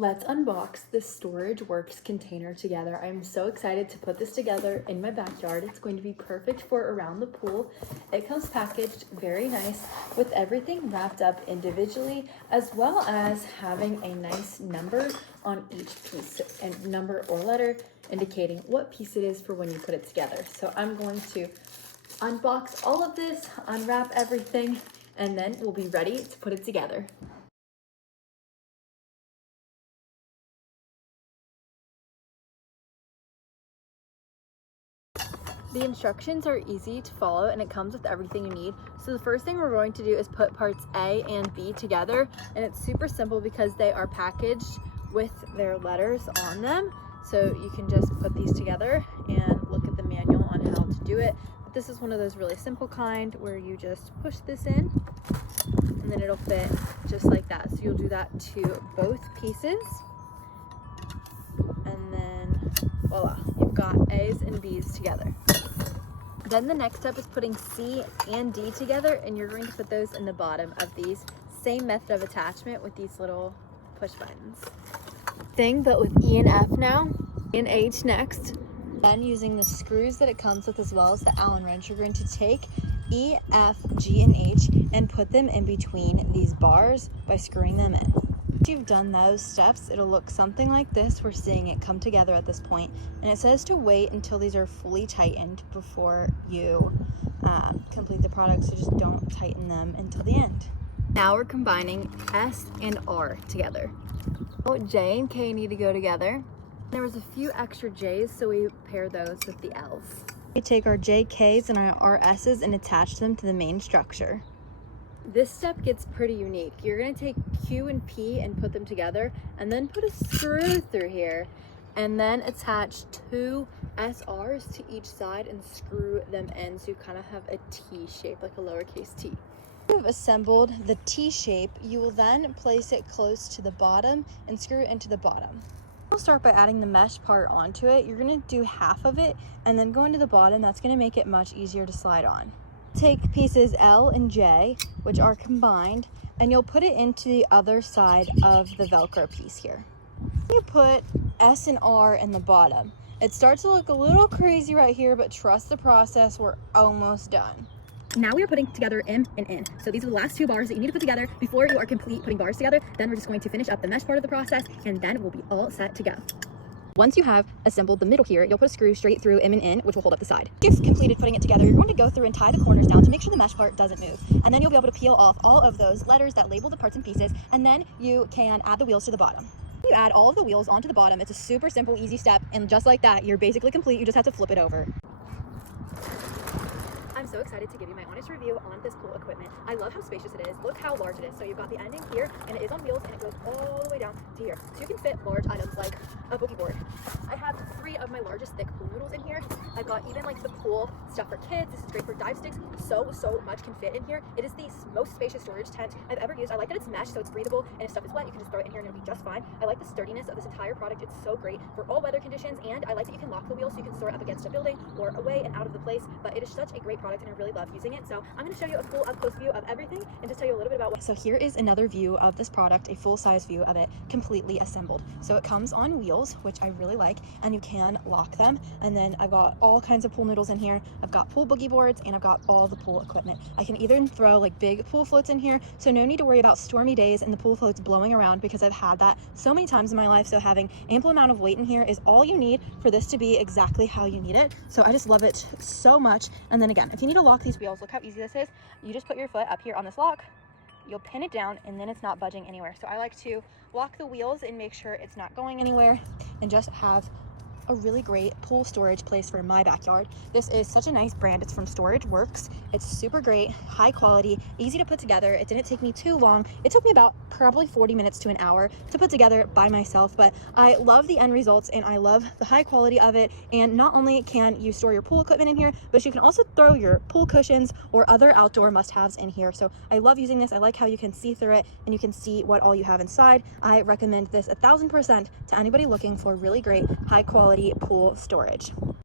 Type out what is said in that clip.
Let's unbox the Storage Works container together. I'm so excited to put this together in my backyard. It's going to be perfect for around the pool. It comes packaged very nice with everything wrapped up individually, as well as having a nice number on each piece, and number or letter indicating what piece it is for when you put it together. So I'm going to unbox all of this, unwrap everything, and then we'll be ready to put it together. The instructions are easy to follow and it comes with everything you need. So the first thing we're going to do is put parts A and B together, and it's super simple because they are packaged with their letters on them. So you can just put these together and look at the manual on how to do it. But this is one of those really simple kind where you just push this in and then it'll fit just like that. So you'll do that to both pieces. And then voila, you've got A's and B's together. Then the next step is putting C and D together, and you're going to put those in the bottom of these. Same method of attachment with these little push buttons. But with E and F now, and H next. Then using the screws that it comes with as well as the Allen wrench, you're going to take E, F, G, and H and put them in between these bars by screwing them in. Once you've done those steps, it'll look something like this. We're seeing it come together at this point, and it says to wait until these are fully tightened before you complete the product, so just don't tighten them until the end. Now we're combining S and R together. J and K need to go together. There was a few extra J's, so we paired those with the L's. We take our JKs and our RS's and attach them to the main structure. This step gets pretty unique. You're going to take Q and P and put them together, and then put a screw through here, and then attach two SRs to each side and screw them in so you kind of have a T shape, like a lowercase t. You've assembled the T shape, you will then place it close to the bottom and screw it into the bottom. We'll start by adding the mesh part onto it. You're going to do half of it and then go into the bottom. That's going to make it much easier to slide on. Take pieces L and J, which are combined, and you'll put it into the other side of the Velcro piece here. You put S and R in the bottom. It starts to look a little crazy right here, but trust the process, we're almost done. Now we are putting together M and N. So these are the last two bars that you need to put together before you are complete putting bars together. Then we're just going to finish up the mesh part of the process, and then we'll be all set to go. Once you have assembled the middle here, you'll put a screw straight through M and N, which will hold up the side. If you've completed putting it together, you're going to go through and tie the corners down to make sure the mesh part doesn't move. And then you'll be able to peel off all of those letters that label the parts and pieces, and then you can add the wheels to the bottom. You add all of the wheels onto the bottom. It's a super simple, easy step, and just like that, you're basically complete. You just have to flip it over. I'm so excited to give you my honest review on this pool equipment. I love how spacious it is. Look how large it is. So you've got the ending here, and it is on wheels, and it goes all the way down to here. So you can fit large items like a boogie board. I have 3 of my largest thick pool noodles in here. I've got even like the pool stuff for kids. This is great for dive sticks. So much can fit in here. It is the most spacious storage tent I've ever used. I like that it's mesh, so it's breathable, and if stuff is wet, you can just throw it in here and it'll be just fine. I like the sturdiness of this entire product. It's so great for all weather conditions, and I like that you can lock the wheels so you can store it up against a building or away and out of the place. But it is such a great product, and I really love using it. So I'm going to show you a full up-close view of everything and just tell you a little bit about what. So here is another view of this product, a full-size view of it completely assembled. So it comes on wheels, which I really like, and you can lock them. And then I've got all kinds of pool noodles in here. I've got pool boogie boards, and I've got all the pool equipment. I can either throw like big pool floats in here, so no need to worry about stormy days and the pool floats blowing around, because I've had that so many times in my life. So having ample amount of weight in here is all you need for this to be exactly how you need it. So I just love it so much. And then again, if you need to lock these wheels, look how easy this is. You just put your foot up here on this lock, you'll pin it down, and then it's not budging anywhere. So I like to lock the wheels and make sure it's not going anywhere, and just have a really great pool storage place for my backyard. This is such a nice brand. It's from Storage Works. It's super great, high quality, easy to put together. It didn't take me too long. It took me about probably 40 minutes to an hour to put together by myself, but I love the end results and I love the high quality of it. And not only can you store your pool equipment in here, but you can also throw your pool cushions or other outdoor must-haves in here. So I love using this. I like how you can see through it and you can see what all you have inside. I recommend this 1000% to anybody looking for really great high quality pool storage.